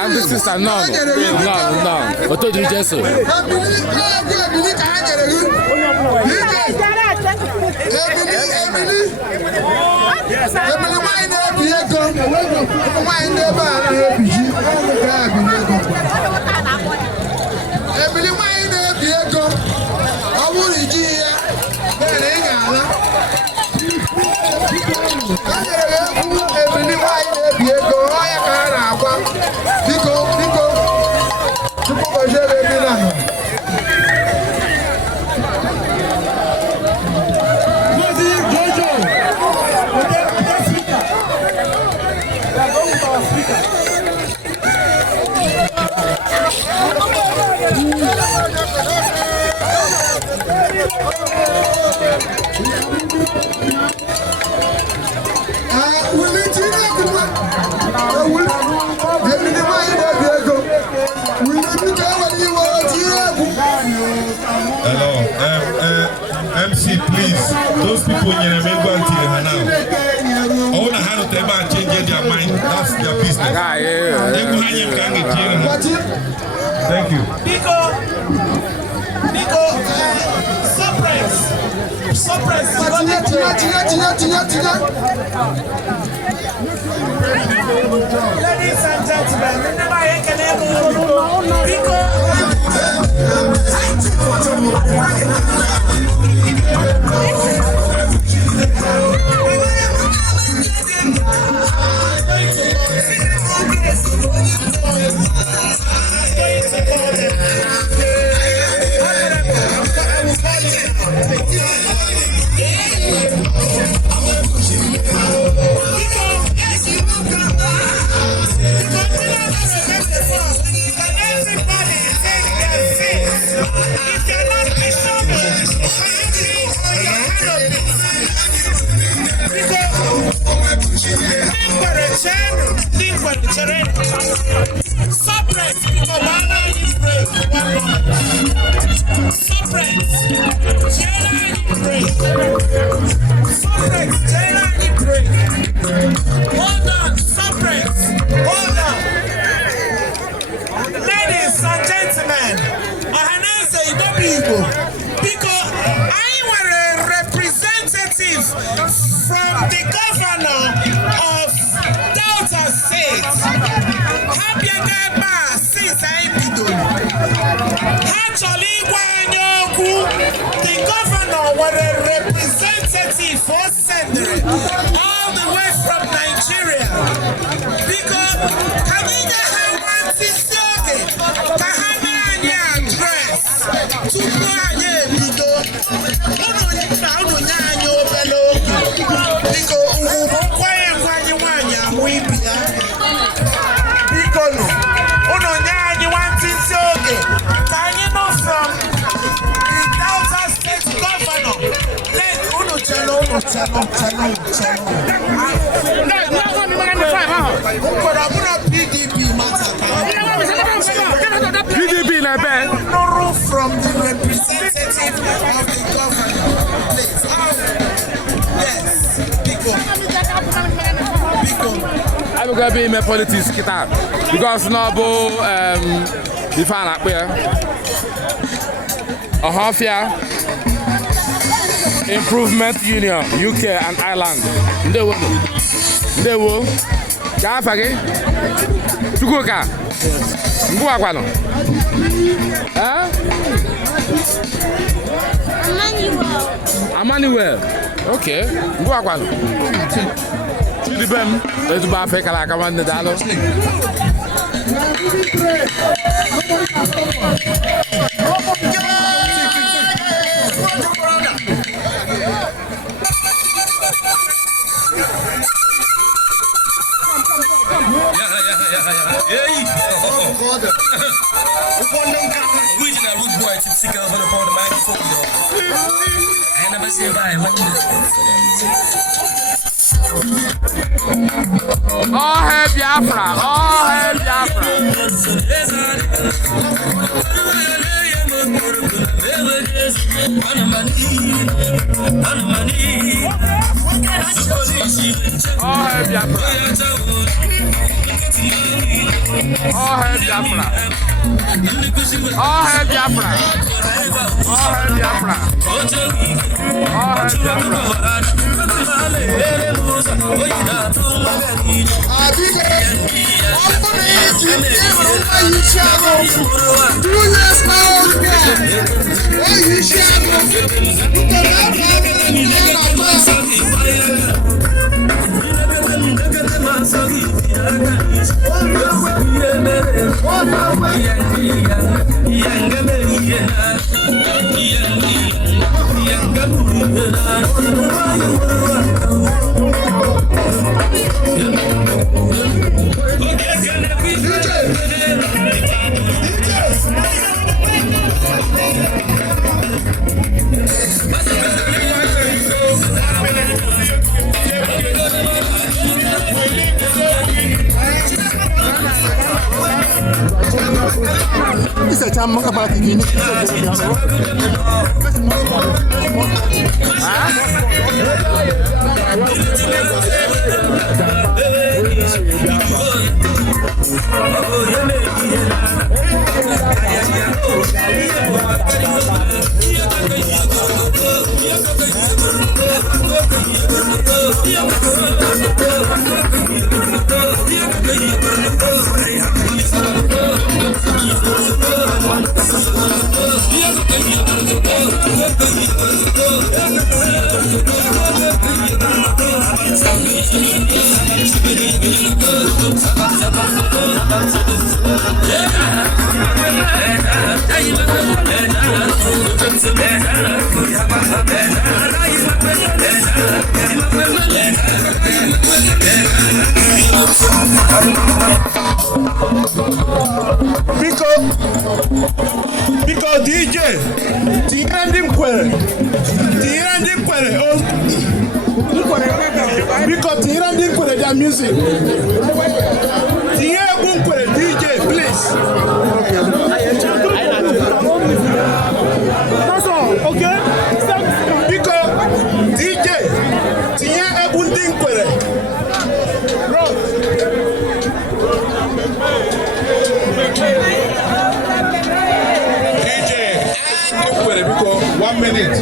And this is a no. What do you just say? Hello, MC, please. Those people in the main one now. All the hand of them are changing their mind. That's their business. Thank you. Nico, surprise. Ladies and gentlemen, remember you can ladies and gentlemen, Igbo, because I were a representative from the governor of Delta State. Habiagaba since I began. Actually, the governor was a representative for Sendere all the way from Nigeria. Because Kamiga had one sister, Kahana address to PDP na bed. No rule from the representative of the government. Please. Yes. Biko. I'm going to be in my politics because now the fan up here. A half year. Improvement Union, UK and Ireland. They will. Gafage. Tukoka. Nguakwano. Emmanuel. Okay. Nguakwano. Chidibem. Let's buy fake like $1. All hail Biafra! All hail Biafra. All hail Biafra. All hail Biafra. All hail Biafra. All hail Biafra. All hail Biafra. Bisa cam apa lagi gini? Because DJ, Tirandin Quere, because Tirandin Quere, their music. Tirandin Quere, DJ, please. Okay? Because DJ, Tirandin Quere. Because 1 minute.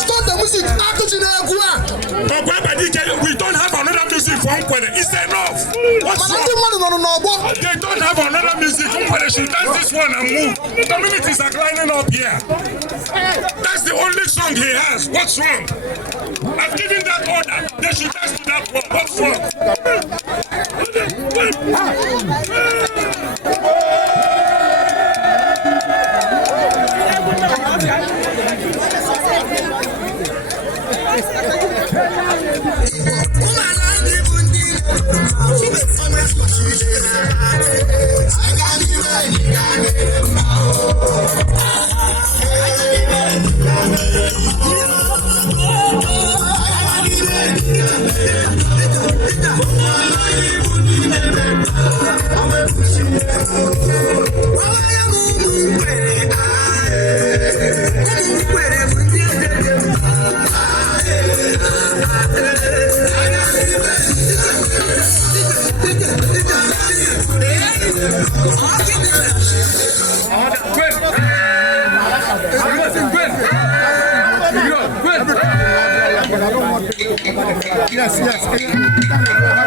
Stop the music. We don't have another music for Unkwede. It's enough. What's wrong? They don't have another music. Unkwede should dance this one and move. Communities are lining up here. That's the only song he has. What's wrong? I've given that order. They should dance to that one. What's wrong? Where Yes, yes.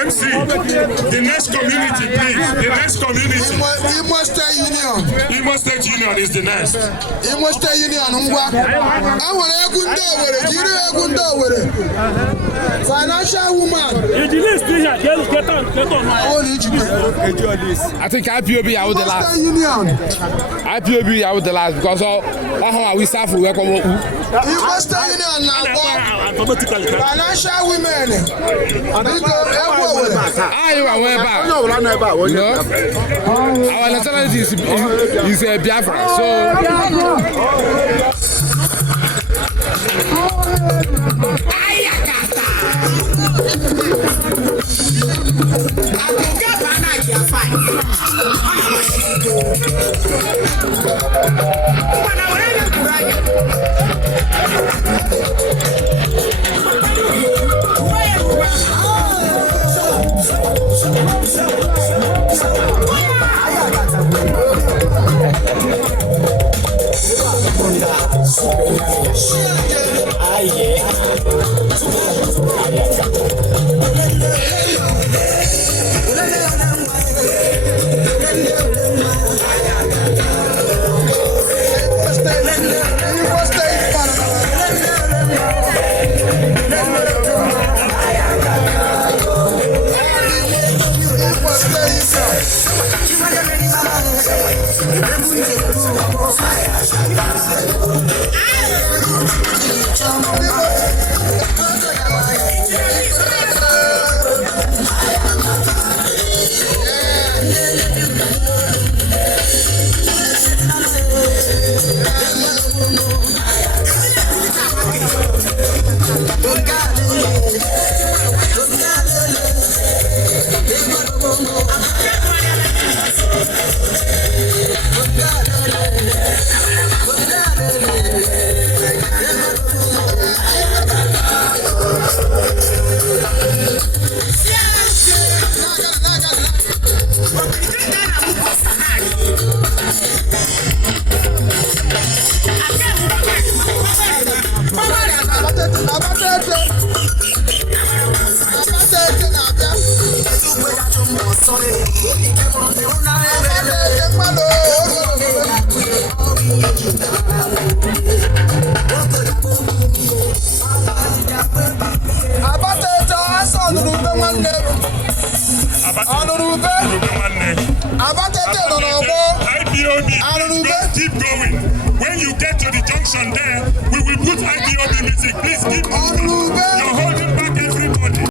MC, the next community, please. The next community. Imo State Union. Imo State Union is the next. Imo State Union, ngwa. Enwere egwu ndị Owerri, jiri egwu ndị Owerri. Financial woman. I think IPOB are the last. IPOB are the last because all how we start for work on Imo State Union now. Financial women. Our nationality is Biafra, so. Just keep going. When you get to the junction there, we will put IPOB music. Please keep moving. You're holding back everybody.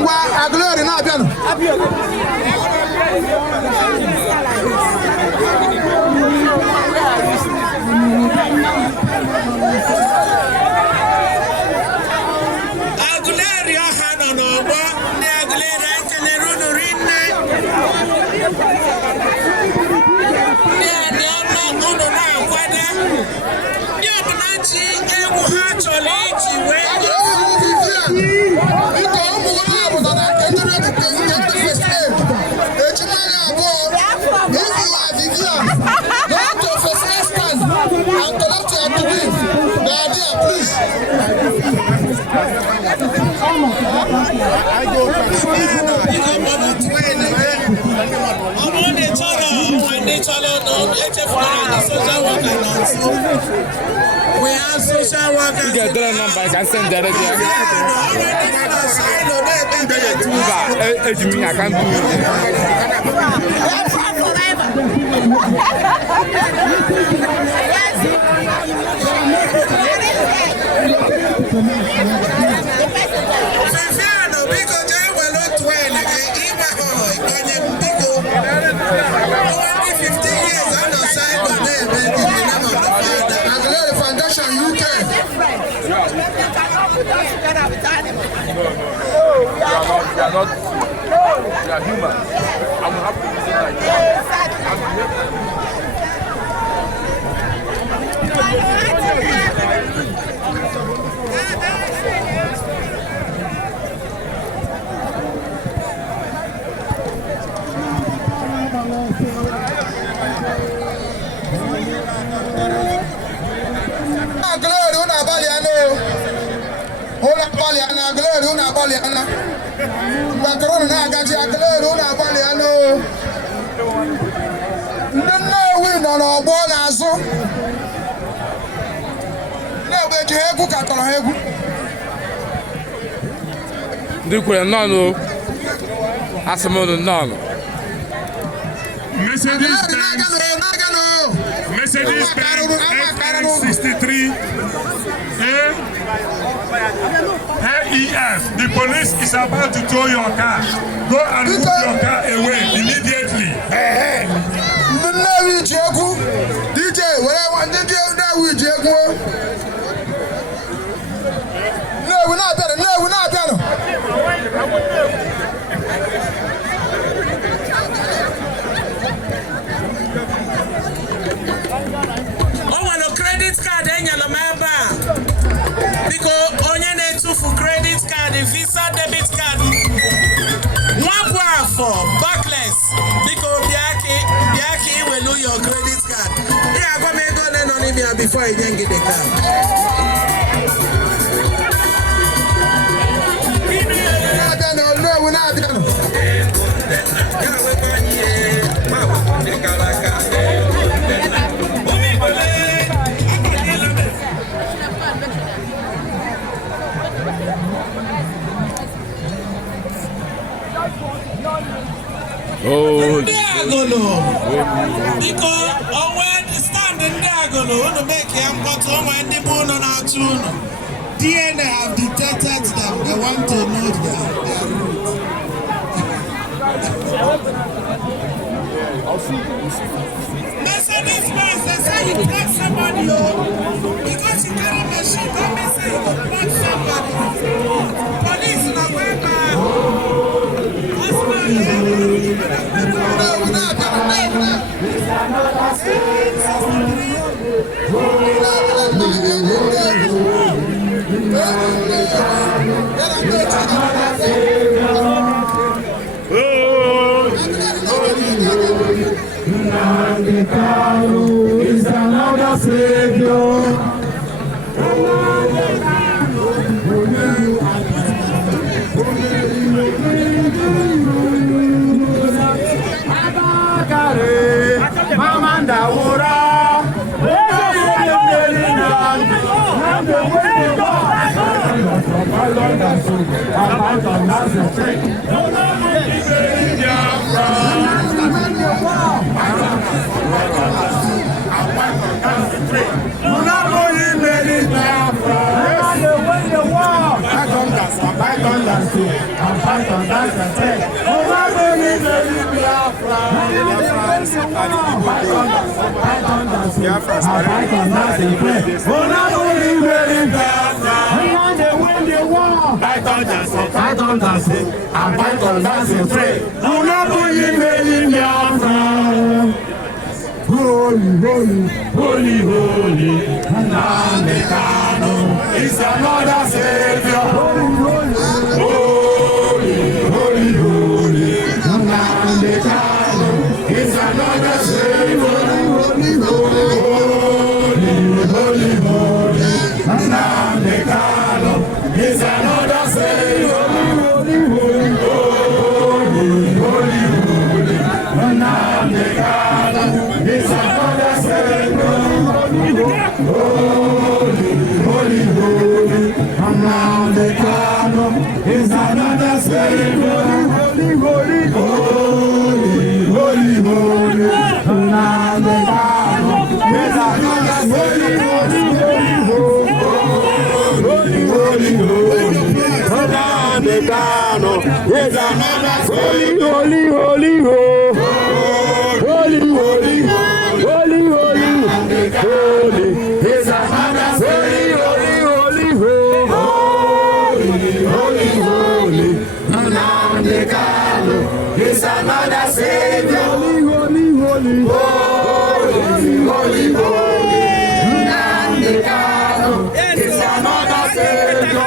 ngwa Aguleri na-abịanụ. Aguleri ọha nọ n'ọgbọ ndị Aguleri ekelere unu rinne. Ndị ọma unu na-akwado ndị ọbụla ji egwu ha chọrọ iji wee we have social workers. You get the number, I can send that again. I can't do We are not. We are human. I'm happy to say like Aguleri una baliana. Bakarona na agaji Aguleri una baliano. Nne wi nọ n'ọgbọ n'azụ. Na-egbe ji egwu ka tọrọ egwu. Ndị kwere nọọnụ asịmụnụ nọọnụ. Mercedes Benz F63 AEF. The police is about to tow your car. Go and move your car away immediately. DJ, whatever DJ that we jego. No, we're not better. No, we're not better. Credit card because onye na-etufu credit card, visa, debit card. One for backless because biaki will lose your credit card. Yeah, go make go then on him before you then get the card. No, we're not done. Oh, because when standing there, to make him but when the moon on our tune, DNA have detected them. They want to know their route. Mercedes Benz, they say you block somebody, because you carry machine, don't be saying you block somebody. Police in a way back. Is another Savior. fight on that and pray. Oh, now we will Biafra. And they win the war. Fight on dance, and fight on dance and pray. Oh, now we will Biafra. Holy, holy, holy, holy, Nnamdi Kanu is another savior. Holy, holy, holy, holy, Nnamdi Kanu is another savior. Holy, holy, holy, holy, Nnamdi Kanu is another savior. Holy, holy, holy, holy, holy, Nnamdi Kanu. It's another Savior, holy, holy, holy, Nnamdi Kanu. It's another Savior, holy, holy, holy, holy, holy, Nnamdi Kanu. It's another Savior, holy, holy, holy, holy, Nnamdi Kanu. It's another Savior, holy, holy, holy. Holy, holy, holy, holy, holy, is another Savior. Holy, holy, holy, holy, holy, Nnamdi Kanu is another Savior. Holy, holy, holy, holy, holy, holy, Nnamdi Kanu is another Savior.